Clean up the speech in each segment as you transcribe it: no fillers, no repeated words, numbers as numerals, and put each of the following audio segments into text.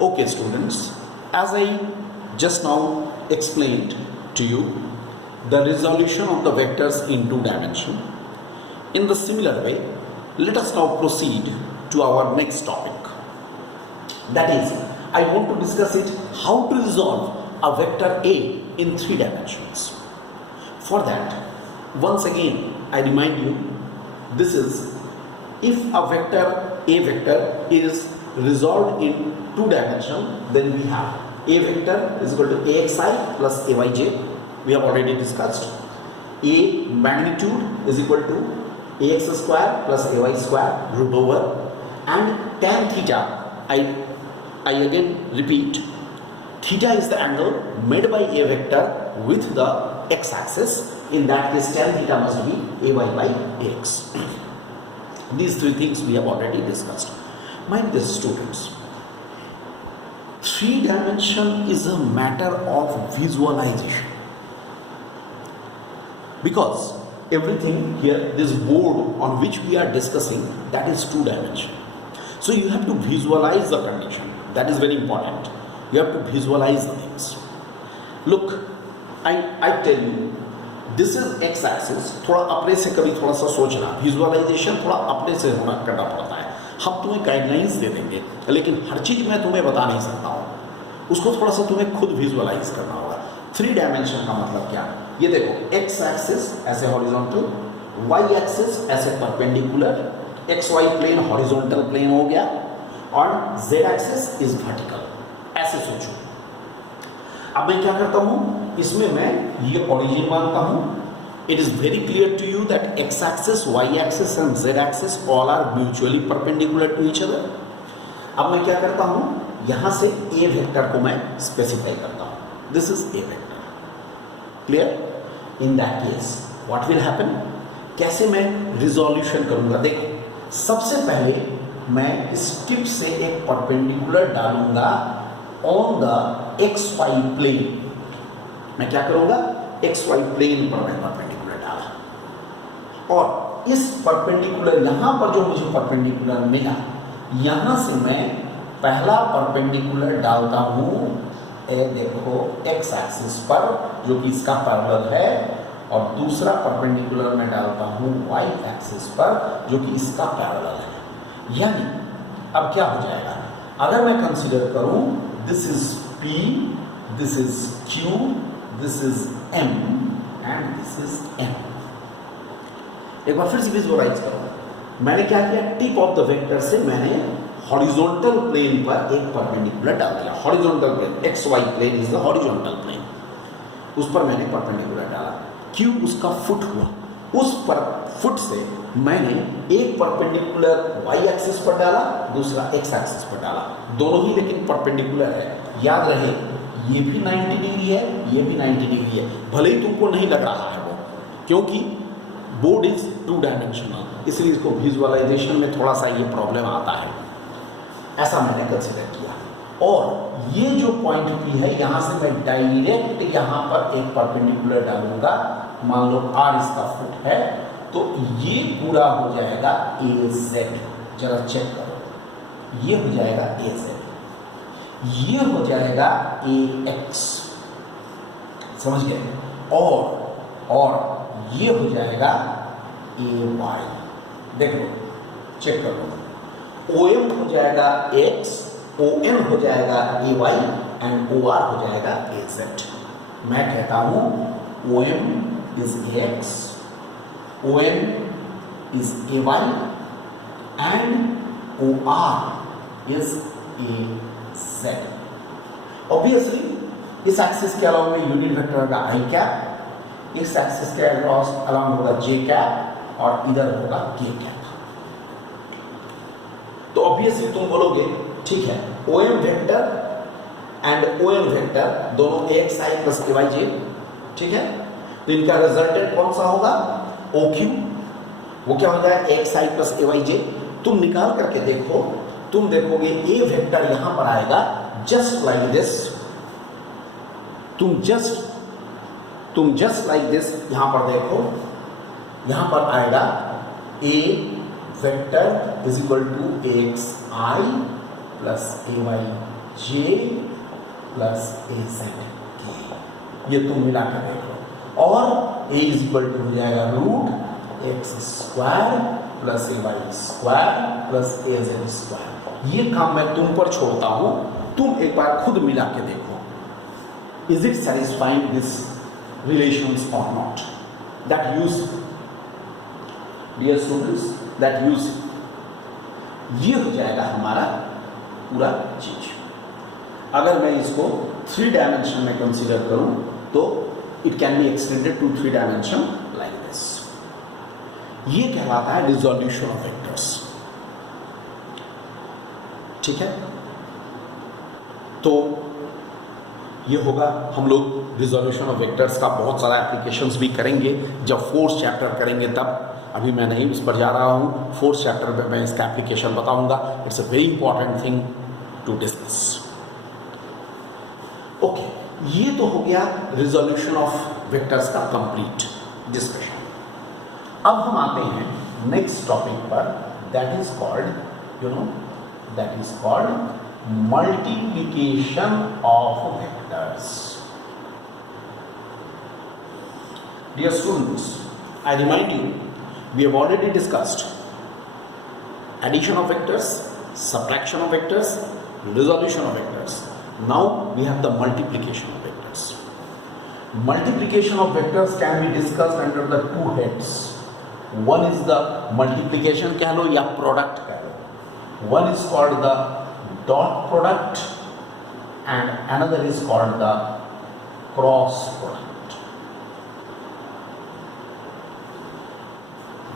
Okay, students, as I just now explained to you the resolution of the vectors in two dimension. In the similar way, let us now proceed to our next topic. That is, I want to discuss it how to resolve a vector A in three dimensions. For that, once again, I remind you, this is if a vector is resolved in two dimension, then we have A vector is equal to AXI plus AYJ. We have already discussed. A magnitude is equal to AX square plus AY square root over, and tan theta, I again repeat, theta is the angle made by A vector with the x-axis. In that case, tan theta must be AY by AX. These three things we have already discussed. My dear students, three dimension is a matter of visualization, because everything here, this board on which we are discussing, that is two dimension. So you have to visualize the condition. That is very important. You have to visualize the things. Look, I tell you, this is x axis. थोड़ा अपने से कभी थोड़ा सा सोचना, visualisation थोड़ा अपने से होना करना पड़ता है. हम तुम्हें गाइडलाइंस दे देंगे, लेकिन हर चीज मैं तुम्हें बता नहीं सकता हूँ. उसको थोड़ा सा तुम्हें खुद विजुअलाइज करना होगा. थ्री डायमेंशन का मतलब क्या? ये देखो, एक्स एक्सिस ऐसे हॉरिजॉन्टल, वाई एक्सिस ऐसे perpendicular, x y plane horizontal plane हो गया, और जेड एक्सिस इज वर्टिकल. ऐसे सोचो. अब मैं क्या करता हूं, इसमें मैं ये ओरिजिन मानता हूं. It is very clear to you that x axis, y axis and z axis all are mutually perpendicular to each other. अब मैं क्या करता हूं, यहां से ए वेक्टर को मैं स्पेसिफाई करता हूं. This is a vector. Clear? In that case what will happen? कैसे मैं रिजोल्यूशन करूंगा? देखो, सबसे पहले मैं इस टिप से एक परपेंडिकुलर डालूंगा on the x y plane. मैं क्या करूंगा? एक्स वाई प्लेन पर मैं परपेंडिकुलर डाला, और इस परपेंडिकुलर यहां पर जो मुझे परपेंडिकुलर मिला, यहां से मैं पहला परपेंडिकुलर डालता हूं, देखो, एक्स एक्सिस पर जो कि इसका पैरेलल है, और दूसरा परपेंडिकुलर मैं डालता हूं वाई एक्सिस पर जो कि इसका पैरेलल है. यानी अब क्या हो जाएगा? अगर मैं कंसीडर करूं, this is P, this is Q, this is M and this is N. एक बार फिर से विजुअलाइज करो. मैंने क्या किया? टिप ऑफ द वेक्टर से मैंने हॉरिजॉन्टल प्लेन पर एक परपेंडिकुलर डाल दिया. Horizontal plane, x y plane is the horizontal plane, उस पर मैंने परपेंडिकुलर डाला. Q उसका फुट हुआ. उस पर फुट से मैंने एक परपेंडिकुलर वाई एक्सिस पर डाला, दूसरा एक्स एक्सिस पर डाला. दोनों ही लेकिन परपेंडिकुलर है. याद रहे, ये भी 90 डिग्री है, ये भी 90 डिग्री है. भले ही तुमको नहीं लग रहा है वो, क्योंकि बोर्ड इज टू डायमेंशनल, इसलिए इसको विजुअलाइजेशन में थोड़ा सा ये प्रॉब्लम आता है. ऐसा मैंने कंसिडर किया. और ये जो पॉइंट पी है, यहां से मैं डायरेक्ट यहां पर एक परपेंडिकुलर डालूंगा. मान लो आर इसका फुट है, तो ये पूरा हो जाएगा ए जेड. जरा चेक करो, ये हो जाएगा ए जेड, ये हो जाएगा ए एक्स. समझ गए? और ये हो जाएगा ए वाई. देखो, चेक करो, ओ एम हो जाएगा एक्स, ओ एन हो जाएगा A Y, and O R हो जाएगा ए जेड. मैं कहता हूं O M is Ax, ON is AY, and OR is AZ. Obviously, इस एक्सिस के अलावा में यूनिट वेक्टर का आई कैप, इस एक्सिस के अलावा होगा जे कैप, और इधर होगा के कैप. तो ऑब्वियसली तुम बोलोगे, ठीक है, OM vector and ON vector दोनों AXI प्लस AYJ, ठीक है. तो इनका रिजल्टेंट कौन सा होगा? OQ. वो क्या हो जाएगा? AXI plus AYJ. तुम निकाल करके देखो, तुम देखोगे ए वेक्टर यहां पर आएगा जस्ट लाइक दिस. तुम जस्ट लाइक दिस यहां पर देखो, यहां पर आएगा A vector is equal to AXI plus AYJ plus AZ K, ये तुम मिला कर देख लो, और A इज इक्वल टू हो जाएगा root x square plus AY square plus AZ square. ये काम मैं तुम पर छोड़ता हूं, तुम एक बार खुद मिला के देखो, is it satisfying this relations और not. That use, dear students, that use, ये हो जाएगा हमारा पूरा चीज। अगर मैं इसको 3 डायमेंशन में कंसीडर करूं तो it can be extended to 3 dimension like this. ये कहलाता है रिजोल्यूशन ऑफ वेक्टर्स। ठीक है, तो ये होगा, हम लोग रिजोल्यूशन ऑफ वेक्टर्स का बहुत सारा एप्लीकेशंस भी करेंगे जब 4th चैप्टर करेंगे तब। अभी मैं नहीं उस पर जा रहा हूँ, 4th चैप्टर में मैं इसका एप्लीकेशन बताऊंगा। It's a very important thing to discuss. Okay, ये तो हो गया रिजोल्यूशन ऑफ वेक्टर्स का कंप्लीट डिस्कशन। अब हम आते हैं नेक्स्ट टॉपिक पर, that is called, you know, that is called multiplication of vectors. Dear students, I remind you, we have already discussed addition of vectors, subtraction of vectors, resolution of vectors. Now we have the multiplication of vectors. Multiplication of vectors can be discussed under the 2 heads. One is the multiplication कह लो या product कह लो. One is called the dot product and another is called the cross product.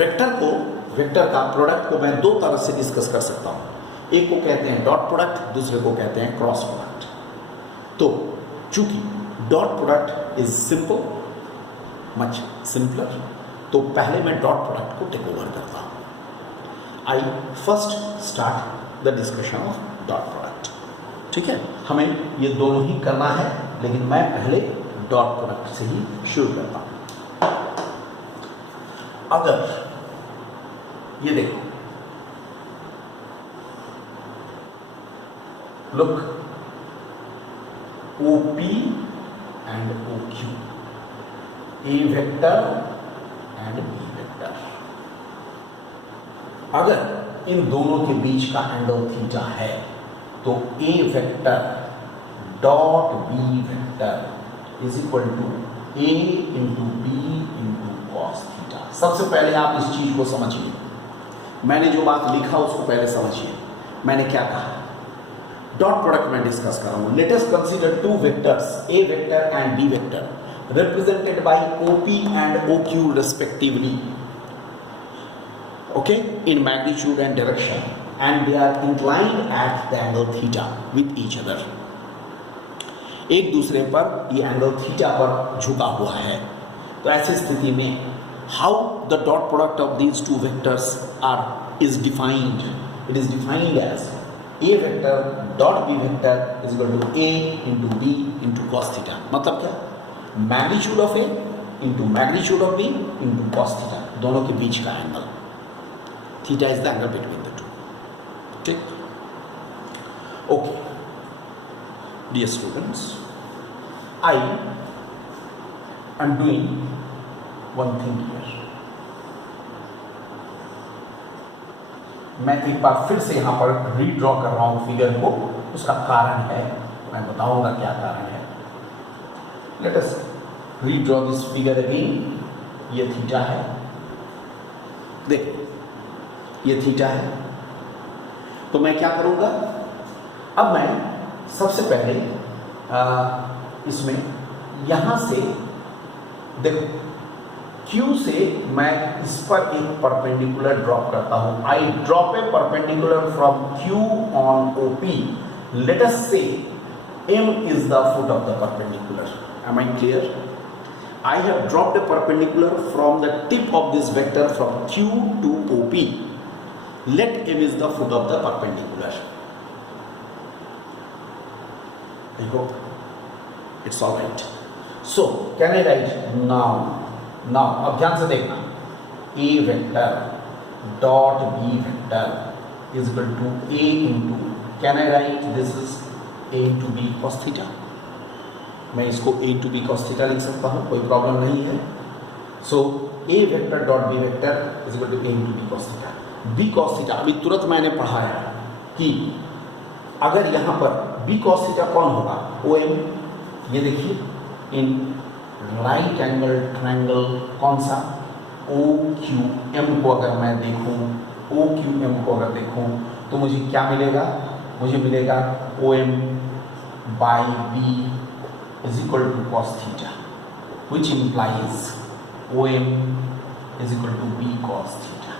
Vector का product को मैं 2 तरह से discuss कर सकता हूं। एक को कहते हैं डॉट प्रोडक्ट, दूसरे को कहते हैं क्रॉस प्रोडक्ट। तो चूंकि dot product is simple, much simpler, तो पहले मैं डॉट प्रोडक्ट को टेक ओवर करता हूं। I first start the discussion of dot product. ठीक है, हमें ये दोनों ही करना है, लेकिन मैं पहले डॉट प्रोडक्ट से ही शुरू करता हूं। अगर ये देखो, look, OP and OQ, A vector and B vector. अगर इन दोनों के बीच का एंगल थीटा है तो A vector dot B vector is equal to A into B into cos theta. सबसे पहले आप इस चीज को समझिए, मैंने जो बात लिखा उसको पहले समझिए। मैंने क्या कहा, डॉट प्रोडक्ट में डिस्कस कर रहा हूं। Let us consider 2 vectors, A vector and B vector, represented by OP and OQ respectively, okay, in magnitude and direction, and they are inclined at the angle theta with each other. एक दूसरे पर ये angle theta पर झुका हुआ है। तो ऐसी स्थिति में how the dot product of these 2 vectors is defined? It is defined as A vector dot B vector is equal to A into B into cos theta. मतलब क्या, magnitude of A into magnitude of B into cos theta, दोनों के बीच का angle. Theta is the angle between the 2। ठीक, okay dear students, I am doing one thing here. मैं एक बार फिर से यहां पर रीड्रॉ कर रहा हूं फिगर को, उसका कारण है, मैं बताऊंगा क्या कारण है। Let us redraw this figure again. ये थीटा है, देखो ये थीटा है। तो मैं क्या करूंगा, अब मैं सबसे पहले इसमें यहां से देखो Q से मैं इस पर एक परपेंडिकुलर ड्रॉप करता हूं। I drop a perpendicular from Q on OP। Let us say M is the foot of the perpendicular. Am I clear? I have dropped a perpendicular from the tip of this vector from Q to OP. Let M is the foot of the perpendicular. I hope it's all right. So, can I write now? Now, अब ध्यान से देखना, A vector dot B vector is equal to A into can I write this is a into b cos theta? मैं इसको a into b cos theta लिख सकता हूँ, कोई प्रॉब्लम नहीं है. So a vector dot b vector is equal to a into b cos theta. b cos theta अभी तुरंत मैंने पढ़ाया कि अगर यहाँ पर b cos थीटा कौन होगा? OM. ये देखिए इन राइट एंगल ट्रायंगल कौन सा? OQM को अगर मैं देखूँ, OQM को अगर देखूँ तो मुझे क्या मिलेगा? मुझे मिलेगा OM by B is equal to cos theta, which implies OM is equal to B cos theta.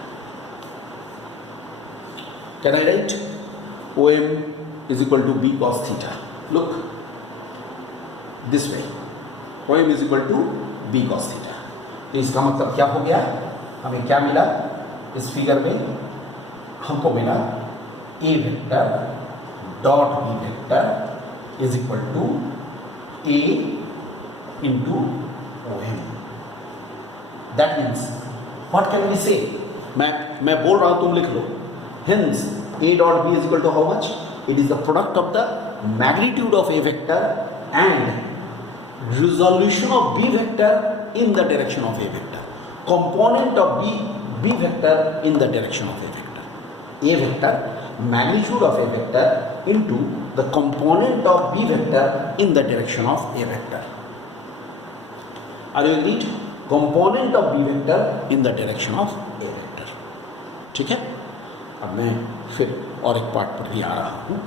Can I write OM is equal to B cos theta? Look this way, OM is equal to B cos theta. तो इसका मतलब क्या हो गया? हमें क्या मिला इस फिगर में? हमको मिला A vector dot B vector is equal to A into OM. That means what can we say? मैं बोल रहा हूं, तुम लिख लो. Hence A dot B is equal to how much? It is the product of the magnitude of A vector and resolution of B vector in the direction of A vector. Component of B vector in the direction of A vector. A vector, magnitude of A vector into the component of B vector in the direction of A vector. Are you agreed? Component of B vector in the direction of A vector. ठीक है? अब मैं फिर और एक part पर ही आ रहा हूँ.